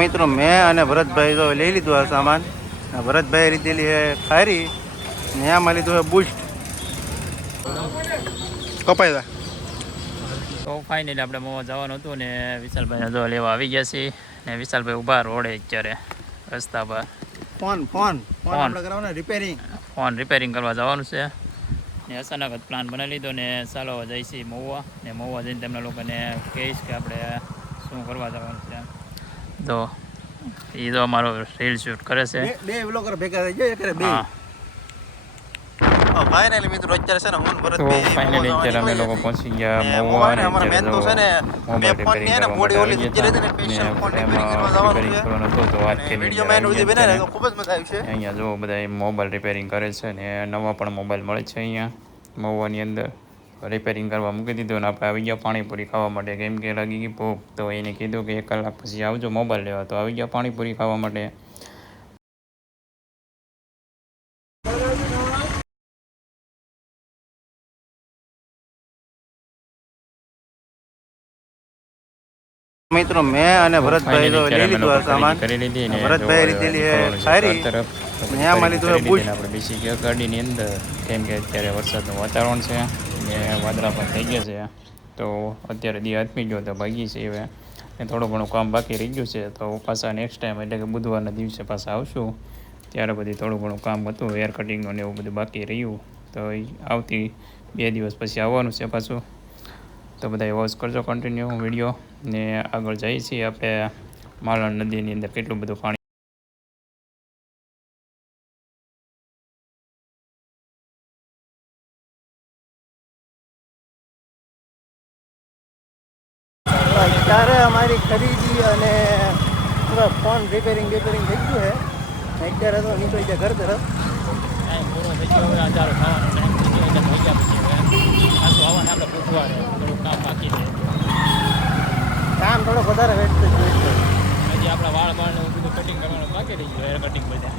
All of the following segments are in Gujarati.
મિત્રો મેં અને ભરતભાઈ તો લઈ લીધું આ સામાન. ભરતભાઈ લીધેલી છે ખારી ને આમાં લીધું છે બુસ્ટ કપાઈ. તો ફાઇનલી આપણે મોવા જવાનું હતું ને વિશાલભાઈને જો લેવા આવી ગયા છીએ ને વિશાલભાઈ ઊભા રોડે અત્યારે રસ્તા પર ફોન રિપેરિંગ કરવા જવાનું છે ને અચાનક જ પ્લાન બનાવી લીધો ને ચાલો જઈ છીએ મહુવા ને મહુવા જઈને તેમના લોકોને કહીશ કે આપણે શું કરવા જવાનું છે. તો એ તો અમારો રીલ શૂટ કરે છે. બે બ્લોગર ભેગા થઈ જાય ફાઇનલી મિત્રો અત્યારે છે ને હું ભરતભાઈ ફાઇનલી અત્યારે અમે લોકો પહોંચી ગયા મહુવા અને અમારા મેન તો છે ને બે ફોન ની ને મોડી ઓલી જગ્યાએ હતી ને સ્પેશિયલ ફોન રિપેરિંગ કરવા જવાનું છે. તો વાત કરી વિડિયો મેન વિડિયો બનાવે તો ખૂબ જ મજા આવી છે. અહીંયા જો બધા મોબાઈલ રિપેરિંગ કરે છે ને નવા પણ મોબાઈલ મળે છે અહીંયા મહુવાની અંદર. રિપેરિંગ કરવા મૂકી દીધું અને આપણે આવી ગયા પાણીપુરી ખાવા માટે કેમ કે લાગી ગઈ ભૂખ. તો એને કીધું કે 1 કલાક પછી આવજો મોબાઈલ લેવા. તો આવી ગયા પાણીપુરી ખાવા માટે. મિત્રો મેં અને ભરતભાઈ તો લઈ લીધું આ સામાન. ભરતભાઈ લીધેલી છે ખારી ને આમાં લીધું છે બુસ્ટ. આપણે બેસી ગયા ગાડીની અંદર કેમ કે અત્યારે વરસાદનું વાતાવરણ છે ને વાદળા પણ થઈ ગયા છે. તો અત્યારે દી આથમી ગયો તો ભાગી છે હવે ને થોડું ઘણું કામ બાકી રહી ગયું છે. તો પાછા નેક્સ્ટ ટાઈમ એટલે કે બુધવારના દિવસે પાછા આવશું ત્યારે બધી થોડું ઘણું કામ હતું હેર કટિંગનું ને એવું બધું બાકી રહ્યું. તો આવતી 2 દિવસ પછી આવવાનું છે પાછું. તો બધા વોચ કરજો કન્ટિન્યુ વિડીયો ને આગળ જઈએ છીએ આપણે માલણ નદીની અંદર કેટલું બધું પાણી. ત્યારે અમારી ખરીદી અને ફોન રિપેરિંગ થઈ ગયું છે. અત્યારે તો નીકળી જાય ઘર તરફ. પૂરો થઈ ગયો હવે હજારો ખાવાનો ટાઈમ થઈ ગયો એટલે થઈ ગયા પછી હવે આવવાના આપણે પૂછવા થોડું કામ બાકી છે. કામ થોડો વધારે વેટ છે. હજી આપણા વાળ બાળને બધું કટિંગ કરવાનું બાકી રહી ગયું હેર કટિંગ બધા.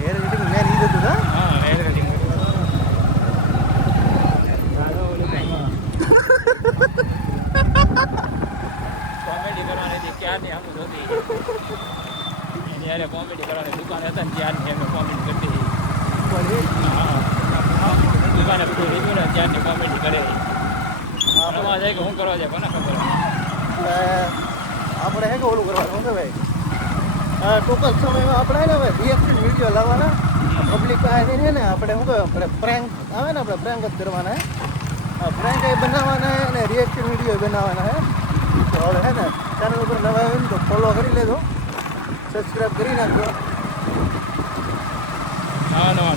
હેર કટિંગ મેં લીધું હતું. હેર કટિંગ કોમેડી કરવાની હતી ક્યારની આમ જોતી જ્યારે કોમેડી કરવાની દુકાન હતા ને ત્યારની અમે કોમેડી કરતી હતી. દુકાને બધું લીધું ને ત્યારની કોમેડી કરે રમવા જાય કે શું કરવા જાય કોને ખબર. આપણે હે કે ઓલું કરવાનું કે ભાઈ ટૂંક જ સમયમાં આપણે ને હવે રિએક્શન વિડીયો લાવવાના પબ્લિક પાસે છે ને આપણે શું કહે આપણે પ્રેન્ક આવે ને આપણે પ્રેન્ક જ કરવાના પ્રેન્ક એ બનાવવાના હે અને રિએક્શન વિડીયો બનાવવાના હે. તો હવે હે ને ચેનલ ઉપર નવા આવે ને તો ફોલો કરી લેજો, સબસ્ક્રાઈબ કરી નાખજો.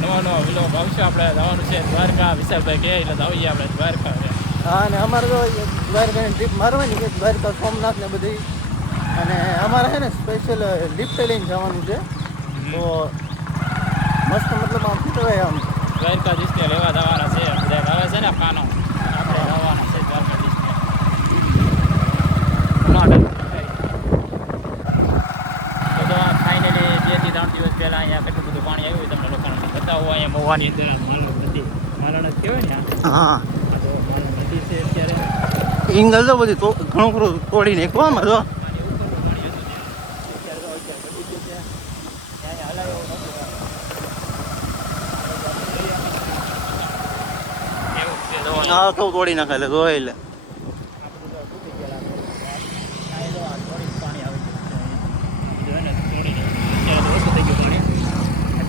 નવા વિલોગ આવશે. આપણે જવાનું છે દ્વારકા. વિશાલભાઈ કહે એટલે આવીએ આપણે દ્વારકા. હા અને અમારે તો દ્વારકાની ટ્રીપ મારવાની છે દ્વારકા સોમનાથ ને બધી. અને અમારે છે ને સ્પેશિયલ લિફ્ટ લઈને જવાનું છે. તો મસ્ત મતલબ આમ શું કહેવાય આમ દ્વારકાધીશને લેવા જવાના છે. બધા આવે છે ને કાનો આપણે જવાના છે દ્વારકાધીશને. તો ફાઇનલી 2 થી 3 દિવસ પહેલાં અહીંયા કેટલું બધું પાણી આવ્યું તમને લોકોને બતાવો. અહીંયા મહુવાની અંદર નદી માલણ જ કહેવાય ને. હા માલણ નદી છે અત્યારે. ઇંગલ તો બધી ઘણું ખરું તોડી નાખવામાં જો. હા કેવું તોડી નાખે એટલે જોઈ એટલે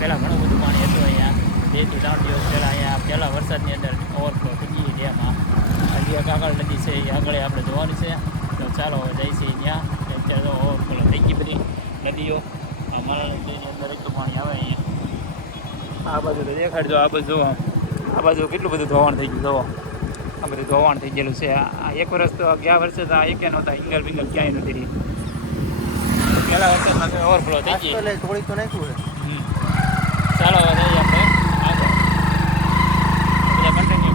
પહેલાં ઘણું બધું પાણી હતું અહીંયા. 2 થી 3 દિવસ પહેલાં અહીંયા પહેલાં વરસાદની અંદર ઓવરફ્લો થઈ ગઈ ડેમમાં. હજી એક આગળ નદી છે એ આગળ આપણે જોવાની છે. તો ચાલો હવે જઈશું ત્યાં. અત્યારે તો ઓવરફ્લો થઈ ગઈ બધી નદીઓ. આ માલણ નદીની અંદર એટલું પાણી આવે અહીંયા. આ બાજુ તો દેખાડજો. આ બાજુ કેટલું બધું ધોવાણ થઈ ગયું. જોવો આ બધું ધોવાણ થઈ ગયેલું છે. આ એક વર્ષ તો ગયા વર્ષે તો આ એકે નહોતા. ઇંગલ બિંગલ ક્યાંય નથી રહી. પહેલા વર્ષે ઓવરફ્લો થઈ ગઈ. થોડીક તો નાખ્યું છે. ચાલો હવે જઈએ આપણે આગળ કન્ટિન્યુ.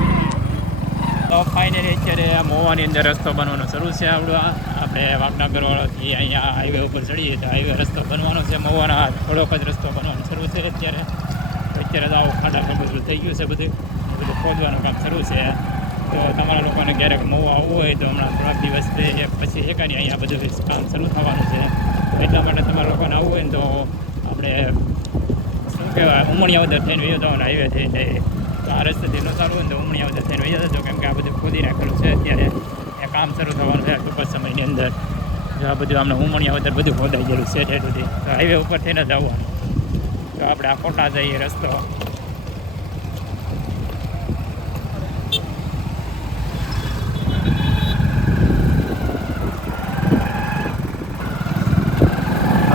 તો ફાઇનલી અત્યારે મહુવાની અંદર રસ્તો બનવાનો શરૂ છે. આપણે વાઘનગરવાળાથી અહીંયા હાઈવે ઉપર ચડીએ તો હાઈવે રસ્તો બનવાનો છે. મહુવાના થોડોક જ રસ્તો બનવાનો શરૂ છે અત્યારે. તો અત્યારે તો આવું ખાડા બધું થઈ ગયું છે. બધું ખોદવાનું કામ શરૂ છે. તો તમારા લોકોને ક્યારેક મોવા આવવું હોય તો હમણાં થોડાક દિવસ પછી એકાની અહીંયા બધું કામ શરૂ થવાનું છે. એટલા માટે તમારા લોકોને આવવું હોય ને તો આપણે શું કહેવાય ઉમણિયાવદર થઈને વયો જવાનું હાઈવે થઈને. તો આ રસ્તેથી ન ચાલવું હોય ને તો ઉમણિયાવદર થઈને વયો જજો, કેમ કે આ બધું ખોદી રાખેલું છે અત્યારે. એ કામ શરૂ થવાનું છે ટૂંક જ સમયની અંદર. જો આ બધું આમને ઉમણિયાવદર બધું ખોદાઈ ગયેલું છે ઠેઠુંથી. તો હાઈવે ઉપર થઈને જ આવવાનું. તો આપણે આ કોટા જઈએ રસ્તો.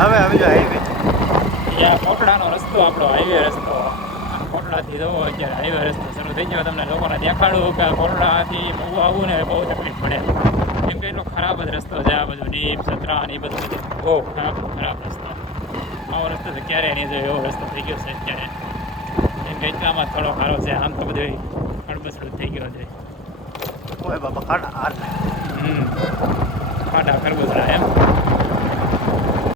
હવે આવી જાવ હાઈવે. ત્યાં કોટડાનો રસ્તો આપણો હાઈવે રસ્તો. કોટડાથી જવો અત્યારે હાઈવે રસ્તો શરૂ થઈ ગયો. તમને લોકોને દેખાડું કે કોટડાથી બહુ આવવું ને બહુ તકલીફ પડે, કેમ કે એટલો ખરાબ જ રસ્તો છે. આ બધું ડીપ સત્રા અને એ બધું બહુ ખરાબ રસ્તો. આવો રસ્તો તો ક્યારેય નહીં જોયો એવો રસ્તો થઈ ગયો છે અત્યારે. કેમ કે એટલામાં થોડો સારો છે, આમ તો બધું ખડબસડું થઈ ગયો છે. ઓય બાપા ખાડા હાર. ખાડા ખરબૂચડા એમ.